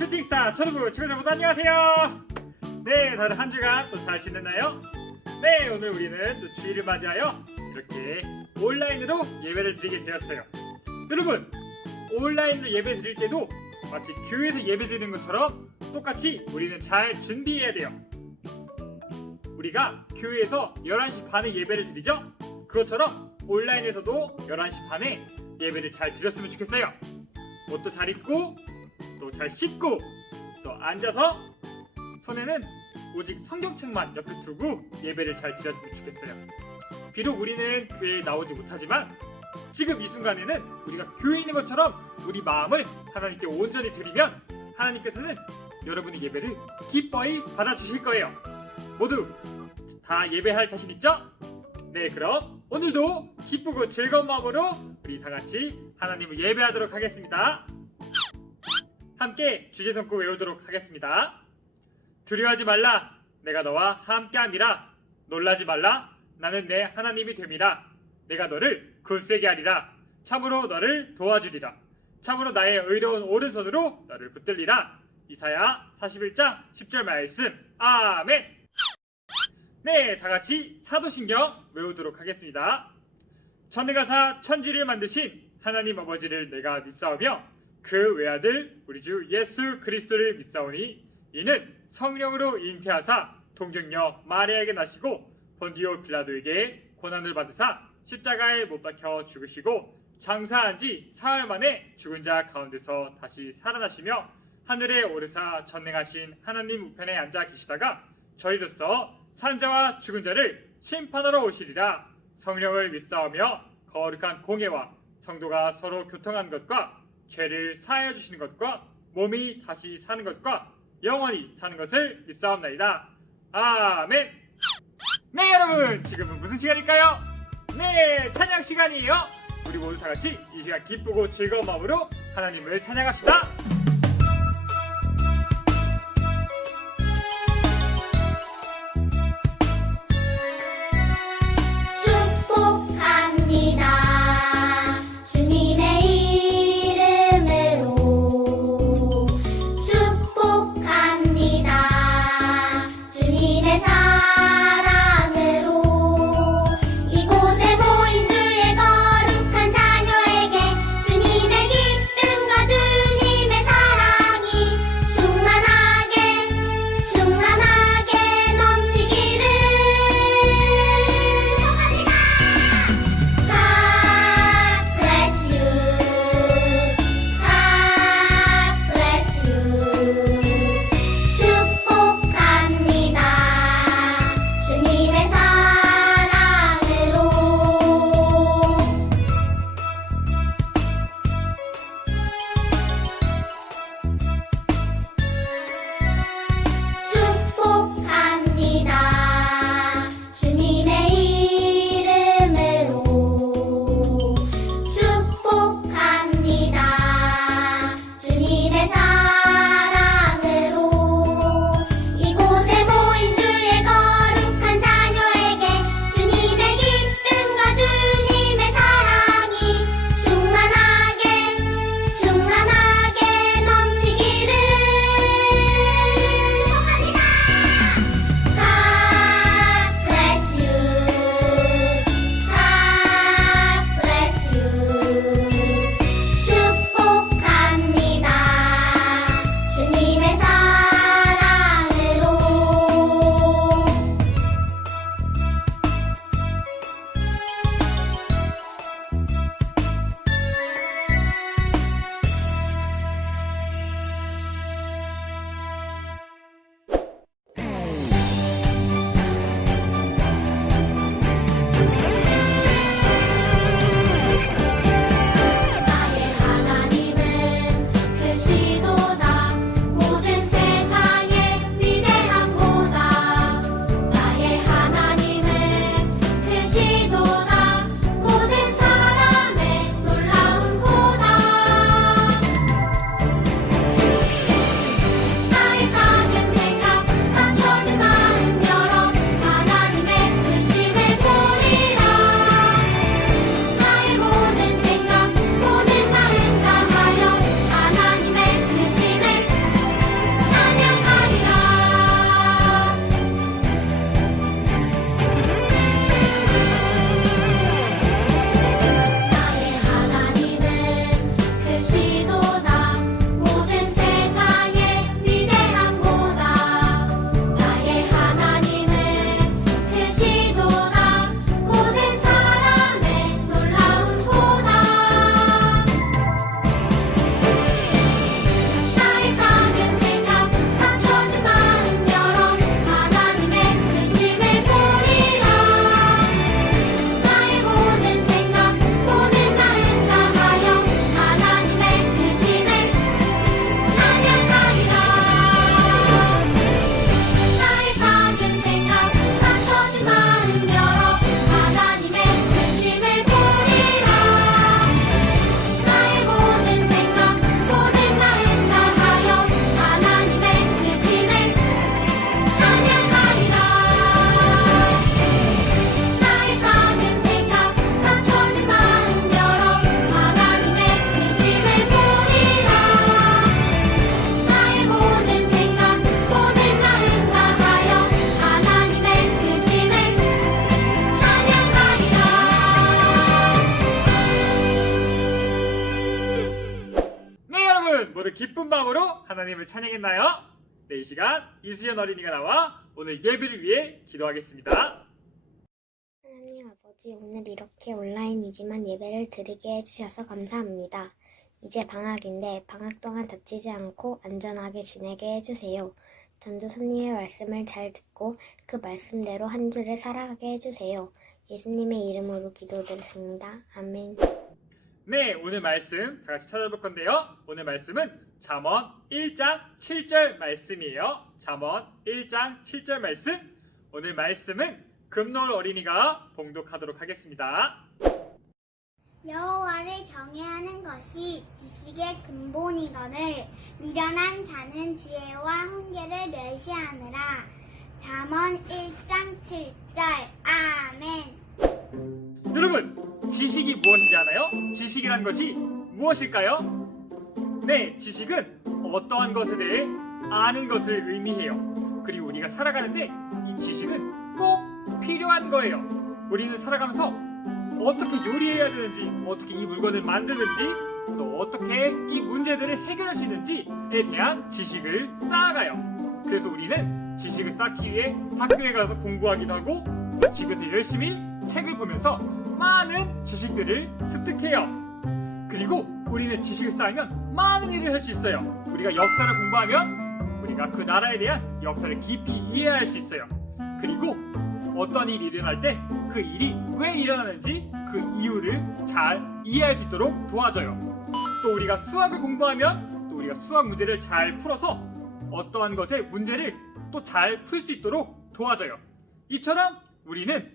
채팅스타 천우부 친구들 모두 안녕하세요. 네, 다들 한 주간 또 잘 지냈나요? 네, 오늘 우리는 또 주일을 맞이하여 이렇게 온라인으로 예배를 드리게 되었어요. 여러분, 온라인으로 예배 드릴 때도 마치 교회에서 예배 드리는 것처럼 똑같이 우리는 잘 준비해야 돼요. 우리가 교회에서 11시 반에 예배를 드리죠? 그것처럼 온라인에서도 11시 반에 예배를 잘 드렸으면 좋겠어요. 옷도 잘 입고 또 잘 씻고 또 앉아서 손에는 오직 성경책만 옆에 두고 예배를 잘 드렸으면 좋겠어요. 비록 우리는 교회에 나오지 못하지만 지금 이 순간에는 우리가 교회에 있는 것처럼 우리 마음을 하나님께 온전히 드리면 하나님께서는 여러분의 예배를 기뻐히 받아주실 거예요. 모두 다 예배할 자신 있죠? 네, 그럼 오늘도 기쁘고 즐거운 마음으로 우리 다같이 하나님을 예배하도록 하겠습니다. 함께 주제 성구 외우도록 하겠습니다. 두려워하지 말라, 내가 너와 함께함이라. 놀라지 말라, 나는 내 하나님이 됨이라. 내가 너를 굳세게 하리라. 참으로 너를 도와주리라. 참으로 나의 의로운 오른손으로 너를 붙들리라. 이사야 41장 10절 말씀. 아멘. 네, 다같이 사도신경 외우도록 하겠습니다. 전능하사 천지를 만드신 하나님 아버지를 내가 믿사오며 그 외아들 우리 주 예수 그리스도를 믿사오니 이는 성령으로 잉태하사 동정녀 마리아에게 나시고 본디오 빌라도에게 고난을 받으사 십자가에 못 박혀 죽으시고 장사한 지 사흘 만에 죽은 자 가운데서 다시 살아나시며 하늘에 오르사 전능하신 하나님 우편에 앉아 계시다가 저희로서 산 자와 죽은 자를 심판하러 오시리라. 성령을 믿사오며 거룩한 공예와 성도가 서로 교통한 것과 죄를 사하여 주시는 것과 몸이 다시 사는 것과 영원히 사는 것을 믿사옵나이다. 아멘. 네, 여러분, 지금은 무슨 시간일까요? 네, 찬양 시간이에요. 우리 모두 다같이 이 시간 기쁘고 즐거운 마음으로 하나님을 찬양합시다. 주님의 그 기쁜 마음으로 하나님을 찬양했나요? 네, 이 시간 이수연 어린이가 나와 오늘 예배를 위해 기도하겠습니다. 하나님 아버지, 오늘 이렇게 온라인이지만 예배를 드리게 해주셔서 감사합니다. 이제 방학인데 방학 동안 다치지 않고 안전하게 지내게 해주세요. 전도사님의 말씀을 잘 듣고 그 말씀대로 한 주를 살아가게 해주세요. 예수님의 이름으로 기도드렸습니다. 아멘. 네, 오늘 말씀 다 같이 찾아볼 건데요. 오늘 말씀은 잠언 1장 7절 말씀이에요. 잠언 1장 7절 말씀. 오늘 말씀은 금놀 어린이가 봉독하도록 하겠습니다. 여호와를 경외하는 것이 지식의 근본이거늘 미련한 자는 지혜와 훈계를 멸시하느라. 잠언 1장 7절. 아멘. 여러분, 지식이 무엇인지 아나요? 지식이란 것이 무엇일까요? 네, 지식은 어떠한 것에 대해 아는 것을 의미해요. 그리고 우리가 살아가는데 이 지식은 꼭 필요한 거예요. 우리는 살아가면서 어떻게 요리해야 되는지, 어떻게 이 물건을 만드는지, 또 어떻게 이 문제들을 해결할 수 있는지에 대한 지식을 쌓아가요. 그래서 우리는 지식을 쌓기 위해 학교에 가서 공부하기도 하고 또 집에서 열심히 책을 보면서 많은 지식들을 습득해요. 그리고 우리는 지식을 쌓으면 많은 일을 할 수 있어요. 우리가 역사를 공부하면 우리가 그 나라에 대한 역사를 깊이 이해할 수 있어요. 그리고 어떤 일이 일어날 때 그 일이 왜 일어나는지 그 이유를 잘 이해할 수 있도록 도와줘요. 또 우리가 수학을 공부하면 또 우리가 수학 문제를 잘 풀어서 어떠한 것의 문제를 또 잘 풀 수 있도록 도와줘요. 이처럼 우리는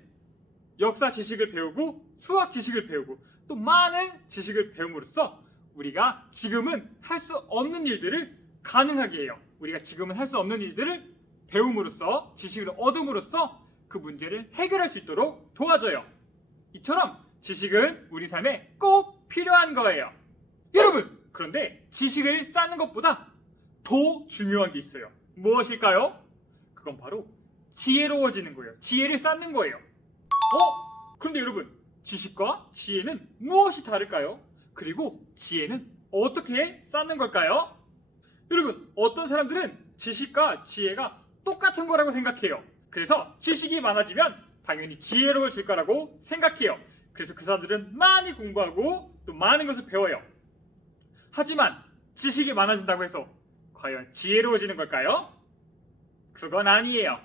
역사 지식을 배우고 수학 지식을 배우고 또 많은 지식을 배움으로써 우리가 지금은 할 수 없는 일들을 가능하게 해요. 우리가 지금은 할 수 없는 일들을 배움으로써 지식을 얻음으로써 그 문제를 해결할 수 있도록 도와줘요. 이처럼 지식은 우리 삶에 꼭 필요한 거예요. 여러분, 그런데 지식을 쌓는 것보다 더 중요한 게 있어요. 무엇일까요? 그건 바로 지혜로워지는 거예요. 지혜를 쌓는 거예요. 그런데 여러분, 지식과 지혜는 무엇이 다를까요? 그리고 지혜는 어떻게 쌓는 걸까요? 여러분, 어떤 사람들은 지식과 지혜가 똑같은 거라고 생각해요. 그래서 지식이 많아지면 당연히 지혜로워질 거라고 생각해요. 그래서 그 사람들은 많이 공부하고 또 많은 것을 배워요. 하지만 지식이 많아진다고 해서 과연 지혜로워지는 걸까요? 그건 아니에요.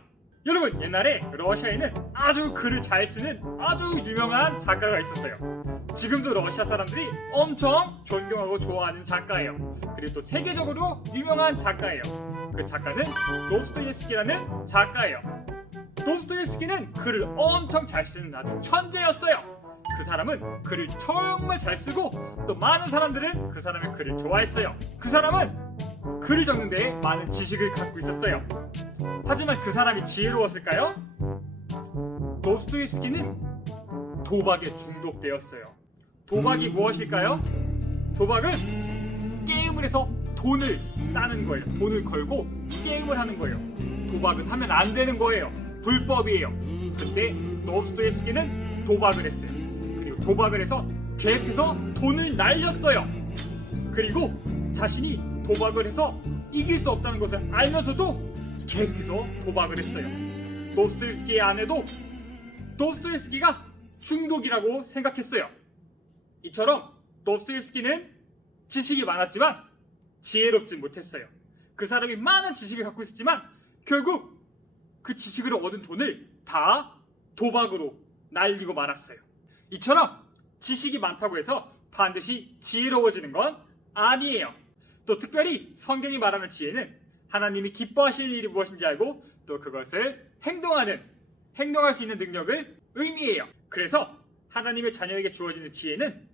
여러분, 옛날에 러시아에는 아주 글을 잘 쓰는 아주 유명한 작가가 있었어요. 지금도 러시아 사람들이 엄청 존경하고 좋아하는 작가예요. 그리고 또 세계적으로 유명한 작가예요. 그 작가는 도스토옙스키라는 작가예요. 도스토옙스키는 글을 엄청 잘 쓰는 아주 천재였어요. 그 사람은 글을 정말 잘 쓰고 또 많은 사람들은 그 사람의 글을 좋아했어요. 그 사람은 글을 적는 데 많은 지식을 갖고 있었어요. 하지만 그 사람이 지혜로웠을까요? 도스토옙스키는 도박에 중독되었어요. 도박이 무엇일까요? 도박은 게임을 해서 돈을 따는 거예요. 돈을 걸고 게임을 하는 거예요. 도박은 하면 안 되는 거예요. 불법이에요. 근데 도스토옙스키는 도박을 했어요. 그리고 도박을 해서 계속해서 돈을 날렸어요. 그리고 자신이 도박을 해서 이길 수 없다는 것을 알면서도 계속해서 도박을 했어요. 도스토옙스키의 아내도 도스토옙스키가 중독이라고 생각했어요. 이처럼 도스토옙스키는 지식이 많았지만 지혜롭지 못했어요. 그 사람이 많은 지식을 갖고 있었지만 결국 그 지식으로 얻은 돈을 다 도박으로 날리고 말았어요. 이처럼 지식이 많다고 해서 반드시 지혜로워지는 건 아니에요. 또 특별히 성경이 말하는 지혜는 하나님이 기뻐하시는 일이 무엇인지 알고 또 그것을 행동할 수 있는 능력을 의미해요. 그래서 하나님의 자녀에게 주어지는 지혜는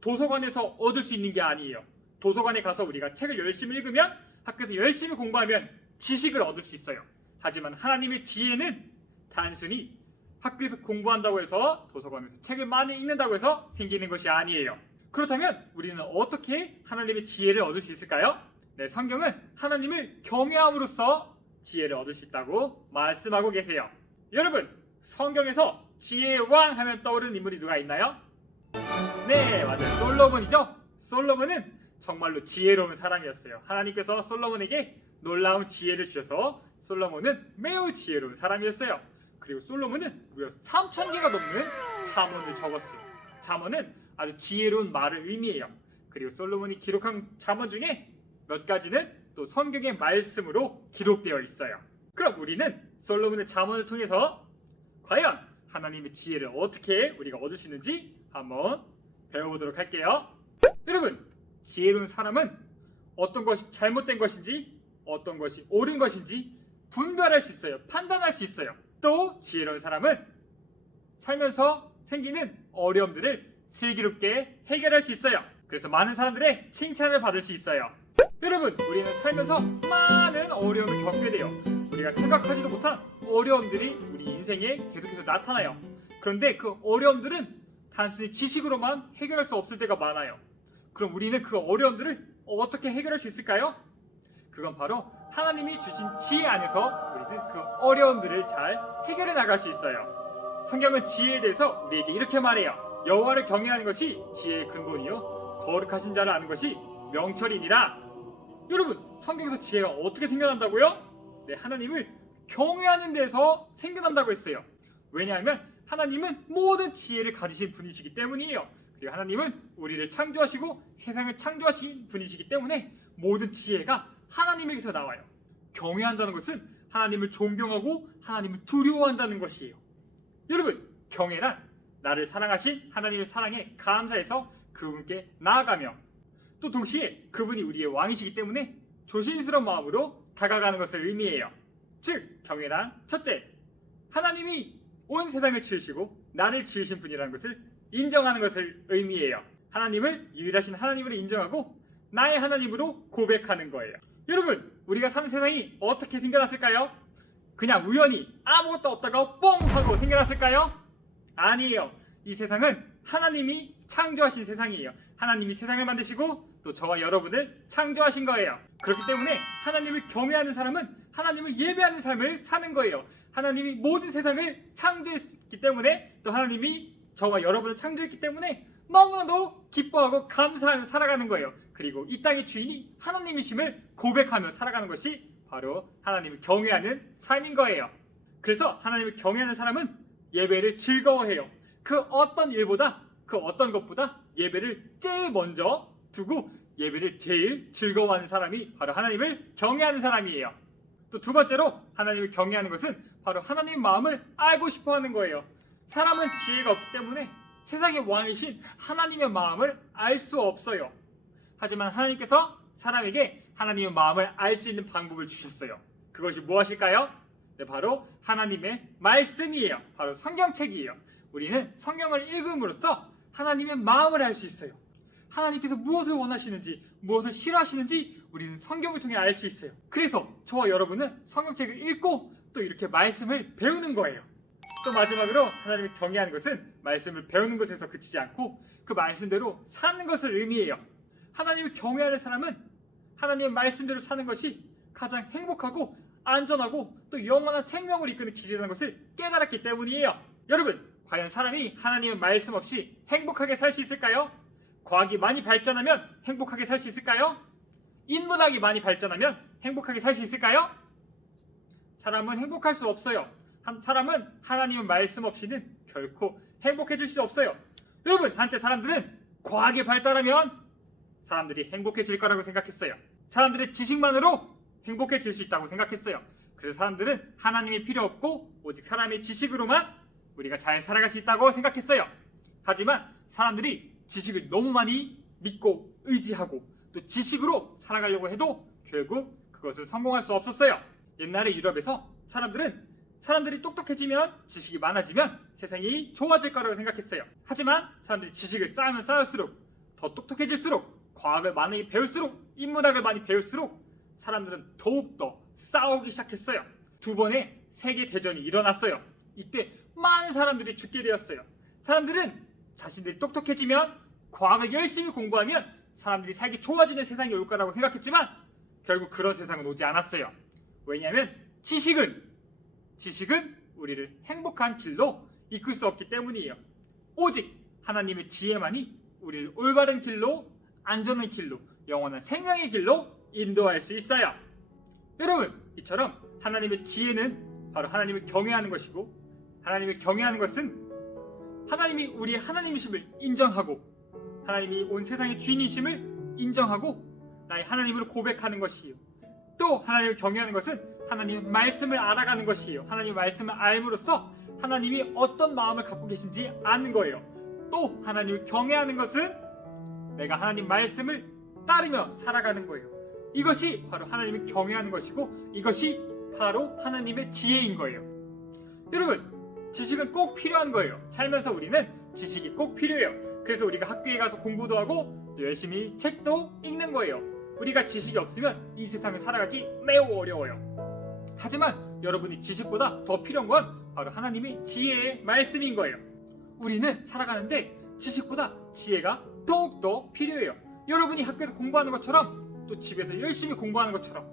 도서관에서 얻을 수 있는 게 아니에요. 도서관에 가서 우리가 책을 열심히 읽으면, 학교에서 열심히 공부하면 지식을 얻을 수 있어요. 하지만 하나님의 지혜는 단순히 학교에서 공부한다고 해서, 도서관에서 책을 많이 읽는다고 해서 생기는 것이 아니에요. 그렇다면 우리는 어떻게 하나님의 지혜를 얻을 수 있을까요? 네, 성경은 하나님을 경외함으로써 지혜를 얻을 수 있다고 말씀하고 계세요. 여러분, 성경에서 지혜의 왕 하면 떠오르는 인물이 누가 있나요? 네, 맞아요. 솔로몬이죠. 솔로몬은 정말로 지혜로운 사람이었어요. 하나님께서 솔로몬에게 놀라운 지혜를 주셔서 솔로몬은 매우 지혜로운 사람이었어요. 그리고 솔로몬은 무려 3,000개가 넘는 잠언을 적었어요. 잠언은 아주 지혜로운 말을 의미해요. 그리고 솔로몬이 기록한 잠언 중에 몇 가지는 또 성경의 말씀으로 기록되어 있어요. 그럼 우리는 솔로몬의 잠언을 통해서 과연 하나님의 지혜를 어떻게 우리가 얻을 수 있는지 한번 배워보도록 할게요. 여러분, 지혜로운 사람은 어떤 것이 잘못된 것인지 어떤 것이 옳은 것인지 분별할 수 있어요. 판단할 수 있어요. 또 지혜로운 사람은 살면서 생기는 어려움들을 슬기롭게 해결할 수 있어요. 그래서 많은 사람들의 칭찬을 받을 수 있어요. 여러분, 우리는 살면서 많은 어려움을 겪게 돼요. 우리가 생각하지도 못한 어려움들이 우리 인생에 계속해서 나타나요. 그런데 그 어려움들은 단순히 지식으로만 해결할 수 없을 때가 많아요. 그럼 우리는 그 어려움들을 어떻게 해결할 수 있을까요? 그건 바로 하나님이 주신 지혜 안에서 우리는 그 어려움들을 잘 해결해 나갈 수 있어요. 성경은 지혜에 대해서 우리에게 이렇게 말해요. 여호와를 경외하는 것이 지혜의 근본이요 거룩하신 자를 아는 것이 명철이니라. 여러분, 성경에서 지혜가 어떻게 생겨난다고요? 네, 하나님을 경외하는 데서 생겨난다고 했어요. 왜냐하면 하나님은 모든 지혜를 가지신 분이시기 때문이에요. 그리고 하나님은 우리를 창조하시고 세상을 창조하신 분이시기 때문에 모든 지혜가 하나님에게서 나와요. 경외한다는 것은 하나님을 존경하고 하나님을 두려워한다는 것이에요. 여러분, 경외란 나를 사랑하신 하나님의 사랑에 감사해서 그분께 나아가며 또 동시에 그분이 우리의 왕이시기 때문에 조심스러운 마음으로 다가가는 것을 의미해요. 즉, 경외란 첫째, 하나님이 온 세상을 지으시고 나를 지으신 분이라는 것을 인정하는 것을 의미해요. 하나님을 유일하신 하나님으로 인정하고 나의 하나님으로 고백하는 거예요. 여러분, 우리가 사는 세상이 어떻게 생겨났을까요? 그냥 우연히 아무것도 없다가 뻥 하고 생겨났을까요? 아니에요. 이 세상은 하나님이 창조하신 세상이에요. 하나님이 세상을 만드시고 또 저와 여러분을 창조하신 거예요. 그렇기 때문에 하나님을 경외하는 사람은 하나님을 예배하는 삶을 사는 거예요. 하나님이 모든 세상을 창조했기 때문에 또 하나님이 저와 여러분을 창조했기 때문에 너무나도 기뻐하고 감사하며 살아가는 거예요. 그리고 이 땅의 주인이 하나님이심을 고백하며 살아가는 것이 바로 하나님을 경외하는 삶인 거예요. 그래서 하나님을 경외하는 사람은 예배를 즐거워해요. 그 어떤 일보다 그 어떤 것보다 예배를 제일 먼저 두고 예배를 제일 즐거워하는 사람이 바로 하나님을 경외하는 사람이에요. 또 두 번째로 하나님을 경외하는 것은 바로 하나님의 마음을 알고 싶어하는 거예요. 사람은 지혜가 없기 때문에 세상의 왕이신 하나님의 마음을 알 수 없어요. 하지만 하나님께서 사람에게 하나님의 마음을 알 수 있는 방법을 주셨어요. 그것이 무엇일까요? 네, 바로 하나님의 말씀이에요. 바로 성경책이에요. 우리는 성경을 읽음으로써 하나님의 마음을 알 수 있어요. 하나님께서 무엇을 원하시는지, 무엇을 싫어하시는지 우리는 성경을 통해 알 수 있어요. 그래서 저와 여러분은 성경책을 읽고 또 이렇게 말씀을 배우는 거예요. 또 마지막으로 하나님을 경외하는 것은 말씀을 배우는 것에서 그치지 않고 그 말씀대로 사는 것을 의미해요. 하나님을 경외하는 사람은 하나님의 말씀대로 사는 것이 가장 행복하고 안전하고 또 영원한 생명을 이끄는 길이라는 것을 깨달았기 때문이에요. 여러분, 과연 사람이 하나님의 말씀 없이 행복하게 살 수 있을까요? 과학이 많이 발전하면 행복하게 살 수 있을까요? 인문학이 많이 발전하면 행복하게 살 수 있을까요? 사람은 행복할 수 없어요. 사람은 하나님의 말씀 없이는 결코 행복해질 수 없어요. 여러분, 한때 사람들은 과학이 발달하면 사람들이 행복해질 거라고 생각했어요. 사람들의 지식만으로 행복해질 수 있다고 생각했어요. 그래서 사람들은 하나님이 필요 없고 오직 사람의 지식으로만 우리가 잘 살아갈 수 있다고 생각했어요. 하지만 사람들이 지식을 너무 많이 믿고 의지하고 또 지식으로 살아가려고 해도 결국 그것을 성공할 수 없었어요. 옛날에 유럽에서 사람들이 똑똑해지면 지식이 많아지면 세상이 좋아질 거라고 생각했어요. 하지만 사람들이 지식을 쌓으면 쌓을수록 더 똑똑해질수록 과학을 많이 배울수록 인문학을 많이 배울수록 사람들은 더욱더 싸우기 시작했어요. 두 번의 세계 대전이 일어났어요. 이때 많은 사람들이 죽게 되었어요. 사람들은 자신들이 똑똑해지면 과학을 열심히 공부하면 사람들이 살기 좋아지는 세상이 올 거라고 생각했지만 결국 그런 세상은 오지 않았어요. 왜냐하면 지식은 우리를 행복한 길로 이끌 수 없기 때문이에요. 오직 하나님의 지혜만이 우리를 올바른 길로, 안전한 길로, 영원한 생명의 길로 인도할 수 있어요. 여러분, 이처럼 하나님의 지혜는 바로 하나님을 경외하는 것이고, 하나님을 경외하는 것은 하나님이 우리의 하나님이심을 인정하고, 하나님이 온 세상의 주인이심을 인정하고 나의 하나님으로 고백하는 것이에요. 또 하나님을 경외하는 것은 하나님의 말씀을 알아가는 것이에요. 하나님의 말씀을 알므로써 하나님이 어떤 마음을 갖고 계신지 아는 거예요. 또 하나님을 경외하는 것은 내가 하나님 말씀을 따르며 살아가는 거예요. 이것이 바로 하나님을 경외하는 것이고, 이것이 바로 하나님의 지혜인 거예요. 여러분, 지식은 꼭 필요한 거예요. 살면서 우리는 지식이 꼭 필요해요. 그래서 우리가 학교에 가서 공부도 하고 또 열심히 책도 읽는 거예요. 우리가 지식이 없으면 이 세상을 살아가기 매우 어려워요. 하지만 여러분이 지식보다 더 필요한 건 바로 하나님의 지혜의 말씀인 거예요. 우리는 살아가는데 지식보다 지혜가 더욱더 필요해요. 여러분이 학교에서 공부하는 것처럼, 또 집에서 열심히 공부하는 것처럼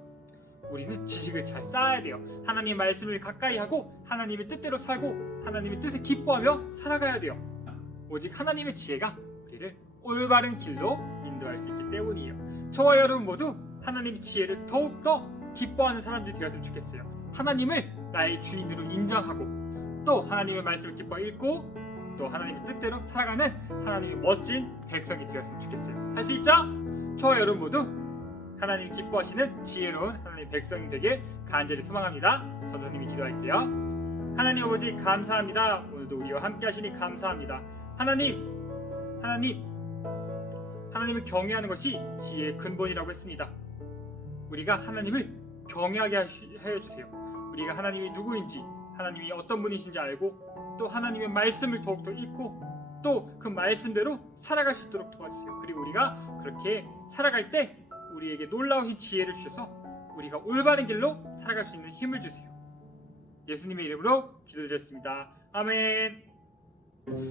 우리는 지식을 잘 쌓아야 돼요. 하나님의 말씀을 가까이 하고 하나님의 뜻대로 살고 하나님의 뜻을 기뻐하며 살아가야 돼요. 오직 하나님의 지혜가 우리를 올바른 길로 인도할 수 있기 때문이에요. 저와 여러분 모두 하나님의 지혜를 더욱더 기뻐하는 사람들이 되었으면 좋겠어요. 하나님을 나의 주인으로 인정하고, 또 하나님의 말씀을 기뻐 읽고, 또 하나님의 뜻대로 살아가는 하나님의 멋진 백성이 되었으면 좋겠어요. 할 수 있죠? 저와 여러분 모두 하나님이 기뻐하시는 지혜로운 하나님의 백성이 되길 간절히 소망합니다. 전도님이 기도할게요. 하나님 아버지, 감사합니다. 오늘도 우리와 함께 하시니 감사합니다. 하나님을 경외하는 것이 지혜의 근본이라고 했습니다. 우리가 하나님을 경외하게 해주세요. 우리가 하나님이 누구인지, 하나님이 어떤 분이신지 알고, 또 하나님의 말씀을 더욱더 읽고, 또 그 말씀대로 살아갈 수 있도록 도와주세요. 그리고 우리가 그렇게 살아갈 때 우리에게 놀라우신 지혜를 주셔서 우리가 올바른 길로 살아갈 수 있는 힘을 주세요. 예수님의 이름으로 기도드렸습니다. 아멘.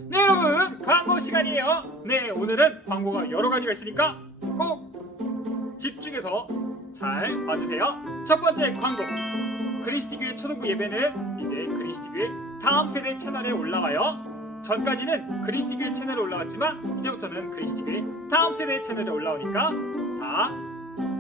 네, 여러분, 광고 시간이에요. 네, 오늘은 광고가 여러 가지가 있으니까 꼭 집중해서 잘 봐주세요. 첫 번째 광고, 그리스도교회 초등부 예배는 이제 그리스도교회 다음 세대 채널에 올라와요. 전까지는 그리스도교회 채널에 올라왔지만 이제부터는 그리스도교회 다음 세대 채널에 올라오니까 다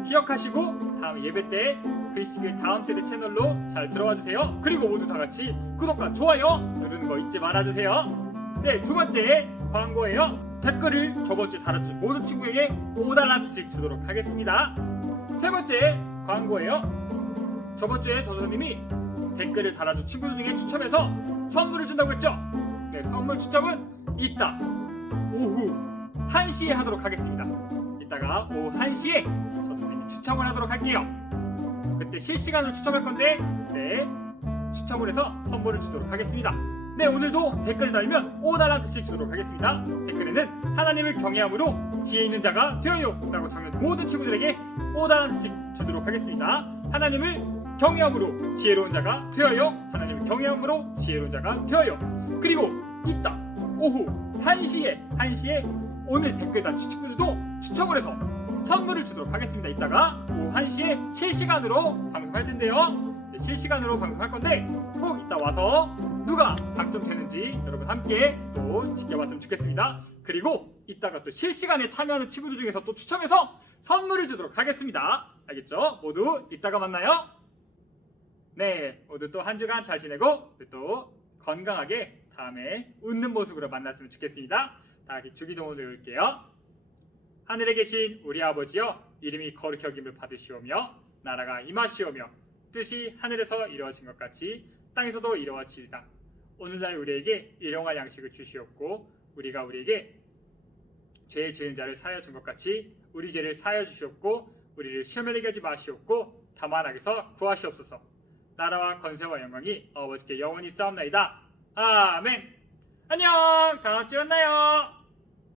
기억하시고 다음 예배 때 그리스도교회 다음 세대 채널로 잘 들어와 주세요. 그리고 모두 다 같이 구독과 좋아요 누르는 거 잊지 말아주세요. 네, 두 번째 광고예요. 댓글을 저번주에 달아준 모든 친구에게 $5씩 주도록 하겠습니다. 세 번째 광고예요. 저번주에 전도사님이 댓글을 달아준 친구들 중에 추첨해서 선물을 준다고 했죠? 네, 선물 추첨은 이따 오후 1시에 하도록 하겠습니다. 이따가 오후 1시에 전도사님이 추첨을 하도록 할게요. 그때 실시간으로 추첨할 건데, 네, 추첨을 해서 선물을 주도록 하겠습니다. 네, 오늘도 댓글을 달면 $5씩 주도록 하겠습니다. 댓글에는 하나님을 경외함으로 지혜 있는 자가 되어요 라고 적는 모든 친구들에게 $5씩 주도록 하겠습니다. 하나님을 경외함으로 지혜로운 자가 되어요. 하나님을 경외함으로 지혜로운 자가 되어요. 그리고 이따 오후 1시에 오늘 댓글 달친 친구들도 추첨을 해서 선물을 주도록 하겠습니다. 이따가 오후 1시에 실시간으로 방송할 텐데요. 네, 실시간으로 방송할 건데 꼭 이따 와서 누가 당첨되는지 여러분 함께 또 지켜봤으면 좋겠습니다. 그리고 이따가 또 실시간에 참여하는 친구들 중에서 또 추첨해서 선물을 주도록 하겠습니다. 알겠죠? 모두 이따가 만나요. 네, 모두 또 한 주간 잘 지내고 또 건강하게 다음에 웃는 모습으로 만났으면 좋겠습니다. 다 같이 주기도문을 외울게요. 하늘에 계신 우리 아버지여, 이름이 거룩히 여김을 받으시오며 나라가 임하시오며 뜻이 하늘에서 이루어진 것 같이 땅에서도 이루어지이다. 오늘날 우리에게 일용할 양식을 주시옵고, 우리가 우리에게 죄 지은 자를 사하여 준 것 같이 우리 죄를 사하여 주시옵고, 우리를 시험에 들게 하지 마시옵고 다만 악에서 구하시옵소서. 나라와 권세와 영광이 아버지께 영원히 싸움나이다. 아멘. 안녕. 다음 주에 만나요.